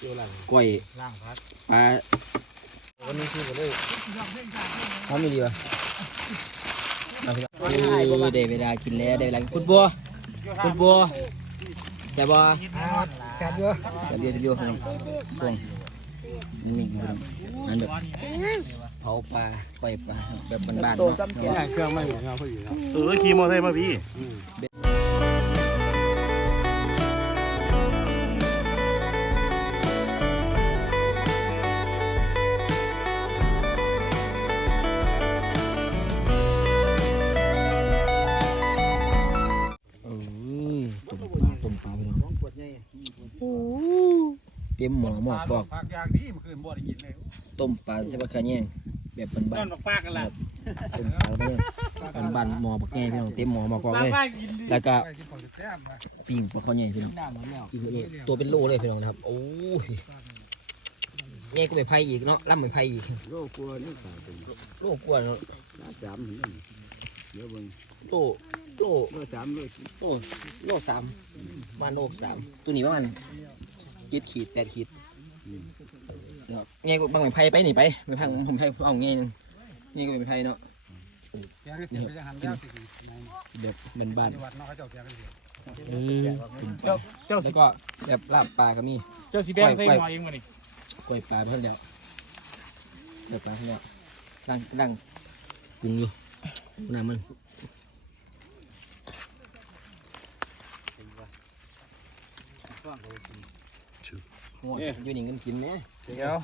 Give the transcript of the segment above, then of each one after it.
เกี่ยวหลังก้อยล่างพักปลาวันนี้คือกันเลยหอมไม่ดีวะเอาพี่น้องคือได้เวลากินแล้วได้เวลาคุณบัวคุณบัวแต่บ่ครับเยอะแต่เบียร์จะเบียร์ของช่วงนิ่งๆครับนั่นแบบเผาปลาก้อยปลาแบบบ้านๆเนาะเครื่องไม่เหมือนเราพออยู่แล้วเออขี่มอเตอร์ไซค์มาพี่ ตรียมหมอหมอกบอกพักอย่างนี้มันคืนบ่ได้กินเลยต้มปลาใช่ปะคะเนี่ยแบบบ้านนั่นมาปากกันละๆต้มปลาเนี่ยบ้านๆหมอบักแง่พี่น้องเต็มหมอหมอกอกเลยกินดีแล้วก็กินของแซ่บมาปิ้งปลาเขาเนี่ยพี่น้องน้ำหมดแล้วอีกนี่ตัวเป็นโลเลยพี่น้องนะครับโอ้ยแง่ก็ไปไพ่อีกเนาะล่ำไปไพ่อีกโลกลัวนี่ตายเป็นโลกว่าเนาะน้าจามเห็นไหมเดี๋ยวเบิ่งโลโลโลจามโลโลโลสามประมาณโลสามตัวนี้ประมาณ เจ็ดขีดแปดขีดเนาะแง่ก็บางไปไพ่ไปหนีไปไปพังผมไพ่เอาแง่นึงแง่ก็ไปไพ่เนาะแกงเสียไปจะหันแล้วสิในเดี๋ยวบ้านจังหวัดนอกเขาเจ้าแกงกันเสียๆเออตุ่มปลาแล้วก็แบบลาบปลาก็มีเจ้าสีแดงใส่หน่อยเองมาดิกล้วยปลาเพิ่นแล้วกล้วยปลาเพิ่นแล้วล่างล่างปรุงอยู่น้ำมัน โอ้ยอยู่นี่เงินกินไหมเดี๋ยว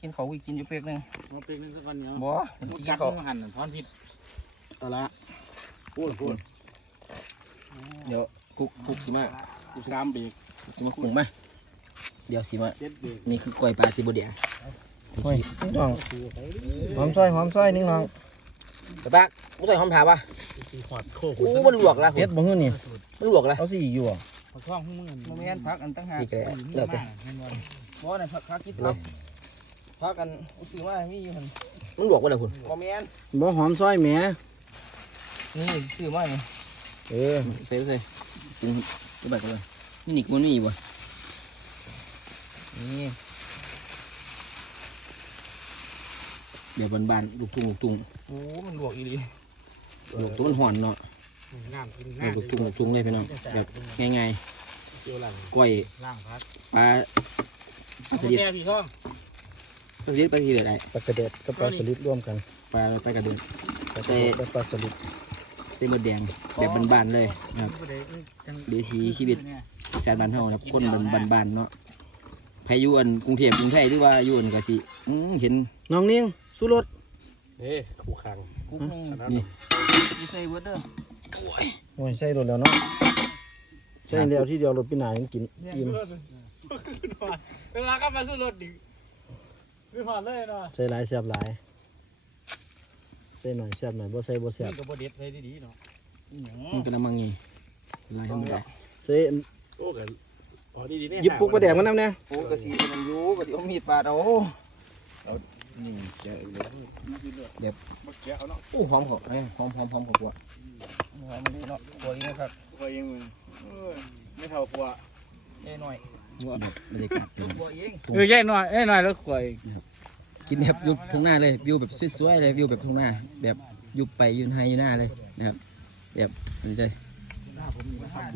กินเขาวิกินอยู่เป๊กหนึงมาเป็นนึงสักวันเนี้ยบ่มันกินกัดเขามันหันทอนพิษเอาละพูดพูดเดี๋ยวคุกคุกสิมาสามเบรกสิมาคุงมาเดี๋ยวสิมาเจ็ดเบรกนี่คือกล้วยปลาสิบเดียโอ้ยน้องหอมซอยหอมซอยนึงน้องไปปะไม่ใส่หอมถาปะหอดโคกโอ้มันลวกละเฮ็ดบ่ฮื้อนี่มันลวกละเอาสิอยู่อะ เขาช่องหุ้มเงินโมเมนพักอันตั้งหากอีกแล้วเลิกเลยบ่ได้พักพักคิดเลยพักกันซื้อมามีอยู่หั่นมันหลวกบ่ได้พุ่นบ่แม่นบ่หอมซอยแหมนี่ซื้อมานี่เออใส่ใส่กินไปแบบกันเลยนี่นี่มันมีบ่นี่เดี๋ยวบานๆลูกทุ่งลูกทุ่งโอ้มันลวกอีหลีลวกตัวมันห่อนเนาะ น้ำกินลูกทุ่งลูกทุ่งเลยพี่น้องแบบง่ายเกี่ยวหลังๆก้อยล่างพักปลาปลาสลิดแกพี่ช่องปลาสลิดปลาสลิดอะไรปลากระเด็ดกับปลาสลิดร่วมกันปลาปลากระเดือปลากระเด็ดกับปลาสลิดเส้นมดแดงแบบบานๆเลยนะครับ วิถีชีวิต แซนบ้านเฮานะครับคนบ้านๆเนาะพายุอันกรุงเทพกรุงไทยหรือว่าอยู่อันก็สิอืมเห็นน้องนิ่งสู้รถเอ้ขู่ขังกุ๊กนี่นี่ใส่เบิดเด้อ โอ้ยใส่รถแล้วเนาะใส่เดียวที่เดียวรถปีหนายังกินอิ่มเวลาก็มาสู้รถดิไม่ผ่านเลยเนาะใส่หลายแซ่บหลายใส่หน่อยแซ่บหน่อยบ่ใส่บ่แซ่บนี่ก็บ่เด็ดเลยดีๆเนาะมันเป็นน้ำมันไงลายธรรมดาใส่โอ้กันพอดีดีเนี่ยหยิบปุ๊กปลาแดกมานํแน่โอ้กะสิเป็นอยู่กะสิเอามีดปาดเอา นี่แกะอีกแล้วโอ้หอมหอมเอ้ยหอมหอมหอมของกว่าหอมมันนี่เนาะกว่าอีกนะครับคอยยังมือไม่เท่าปัวเอ้ยหน่อยแบบบรรยากาศเป็นเออแย่หน่อยแย่หน่อยแล้วคอยกินแบบอยู่ทุ่งหน้าเลยวิวแบบสวยๆเลยวิวแบบทุ่งหน้า แบบอยู่ไปยืนไฮยืนหน้าเลยนะครับแบบนี้เลย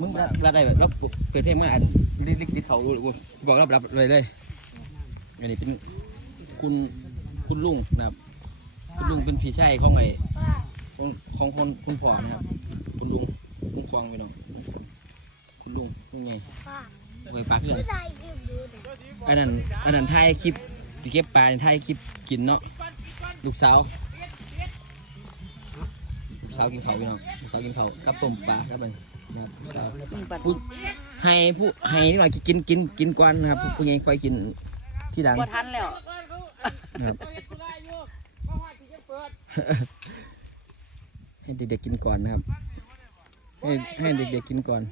มึงรับรับได้แบบรับเปิดเพลงมาอันลิลิกติดเขาดูเลยกูบอกรับรับเลยเลยอันนี้เป็นคุณ คุณลุงนะครับ คุณลุงเป็นพี่ชายของไอ้ของของคนคุณพ่อนะครับ คุณลุงลุงควงไปเนาะคุณลุงลุงไงเวยปลาเพื่อนอันนั้นอันนั้นถ่ายคลิปที่เก็บปลาถ่ายคลิปกินเนาะลูกสาวลูกสาวกินข้าวพี่น้องลูกสาวกินข้าวกับต้มปลาครับมันนะครับลูกสาวผู้ให้ผู้ให้นี่หน่อยกินกินกินก่อนนะครับผู้ผู้ใหญ่ค่อยกินที่หลังบ่ทันแล้วนะ ครับให้เด็กๆกินก่อนนะครับ ให้ให้เด็กๆกินก่อน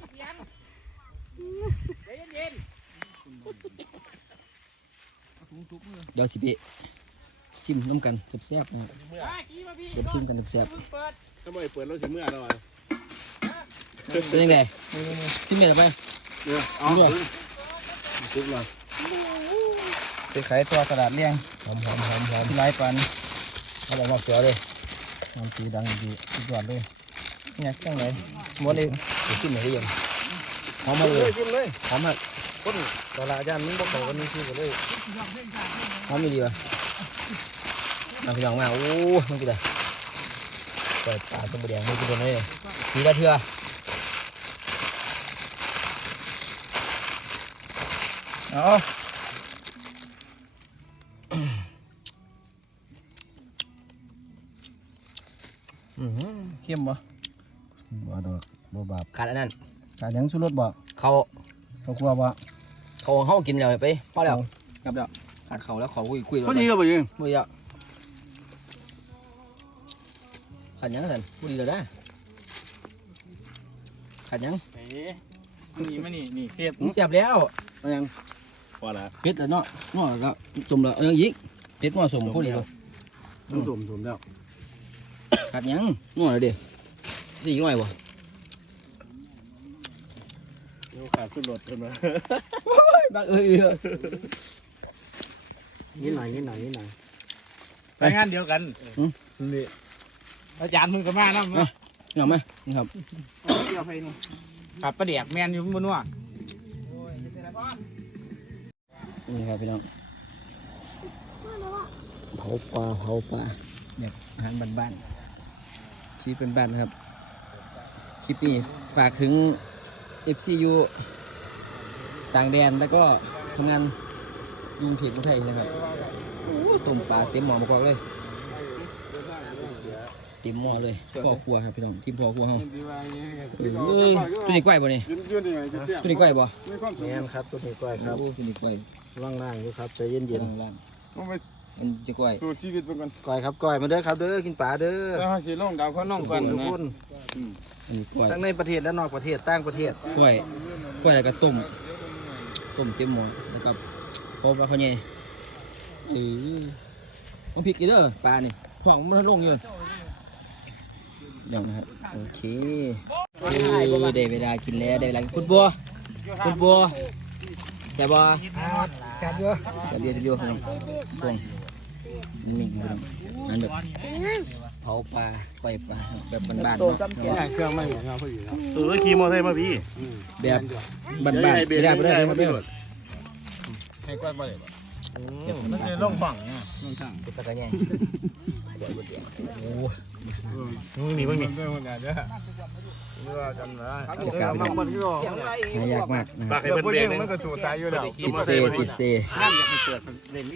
เดี๋ยวสิไปซิมน้ำกันแซ่บๆนะครับเดี๋ยวซิมกันแซ่บถ้าไม่เปิดรถถึงเมื่อแล้วอะๆเป็นยังไงซิมเมลไปเดี๋ยวเอาด้วยซุปละ ไปขายตัวตลาดเลี้ยงหอมหอมหอมหอมที่ไรปันเขาบอกว่าเสือเลยน้ำสีดังดีสุดยอดเลยเนี่ยจังไหนหมดเลยไปกินไหนได้ยังหอมมากเลยกินเลยหอมมากคนตลาดย่านมึงบอกเขากันนี่คือกันเลยหอมไม่ดีป่ะน้ำพี่น้องมาโอ้มันกี่ไรเปิดปลาสมบูรณ์แดงไม่กินเลยทีละเทือเอาอือหือ เข้มบ่บ่ดอกบ่บาปขาดอันนั้นการยังสุรสบ่เขาเขาครัวบ่เขาเขากินแล้วไปพอแล้วกลับแล้วขาดเขาแล้วขอคุยคุยพอดีแล้วบ่ยิงมือแล้วขาดยังสันพูดดีแล้วนะขาดยังเอ๊ะนี่มานี่นี่เทียบมึงเสียบแล้วเอายังพอละเผ็ดแล้วเนาะง้อแล้วจมแล้วเอายังยิกเผ็ดง้อสมพูดดีแล้วต้องสมสมแล้ว ขาดยังง้อเลยดิสี่ร้อยบ่เดี๋ยวขาดขึ้นรถกันมาบักเอ้ยนิดหน่อยนิดหน่อยนิดหน่อยไปงานเดียวกันนี่อาจารย์มึงก็มานะเหงาไหมนี่ครับขับประเดียกแมนอยู่บนว่านี่ครับพี่น้องเผาปลาเผาปลาแบบอาหารบ้านๆ ชีวิตเป็นบ้านนะครับ คลิปนี้ฝากถึง FCU ต่างแดนแล้วก็ทำงานอยุงเทพกรุงไทยนะครับโอ้ต้มปลาเต็มหม้อมากอกเลยเต็มหม้อเลยพ่อครัวครับพี่น้องทีมพ่อครัวเขาเอ้ยตัวนี้ก้อยบ่นี่ยืนยืนยังไงจะเสียตัวนี้ก้อยบ่มีความสุขแม่นครับตัวนี้ก้อยครับโอ้ตัวนี้ก้อยล่างล่างอยู่ครับใจเย็นเย็นล่างล่างต้องไป มันจะก้อยสู่ชีวิตเป็นก่อนก้อยครับก้อยมาเด้อครับเด้อกินปลาเด้อแล้วเขาสิลงดาวเขาน้องก่อนทุกนะคนอันนี้ก้อยทั้งในประเทศและนอกประเทศต่างประเทศก้อยก้อยแล้วก็ต้มต้มเต็มหม้อแล้วก็พอปลาเขาเนี่ยเออต้องพริกอีกเด้อปลานี่ขวางมันลงอยู่เดี๋ยวนะครับโอเคเออได้เวลากินแล้วได้เวลากินคุณบัวคุณบัวแต่บัวจับเยอะแต่เบียร์จะเบียร์ของช่วง นี่ครับอันแบบเผาปลาปล่อยปลาแบบบ้านๆเนาะเครื่องไม่เหมือนเราพอดีแล้วเออขี่มอเตอร์ไซค์มาพี่แบบบ้านๆไม่ได้ไม่ได้ไม่ได้ให้ก้อยบ่ได้บ่มันจะลงฝั่งเนี่ยสุดตะกันแย่มึงหนีมึงหนีเรื่องมันเด้อเมื่อกันนะจะกลับมันมันที่ว่าหายากมากนะคปารับกให้เพิ่นเบรกหนึงมันก็สู่ตายอยู่แล้วขี่ติดมอเตอร์เซไซค์มาติดเซนั่นอย่าไปเสือกเล่นนี่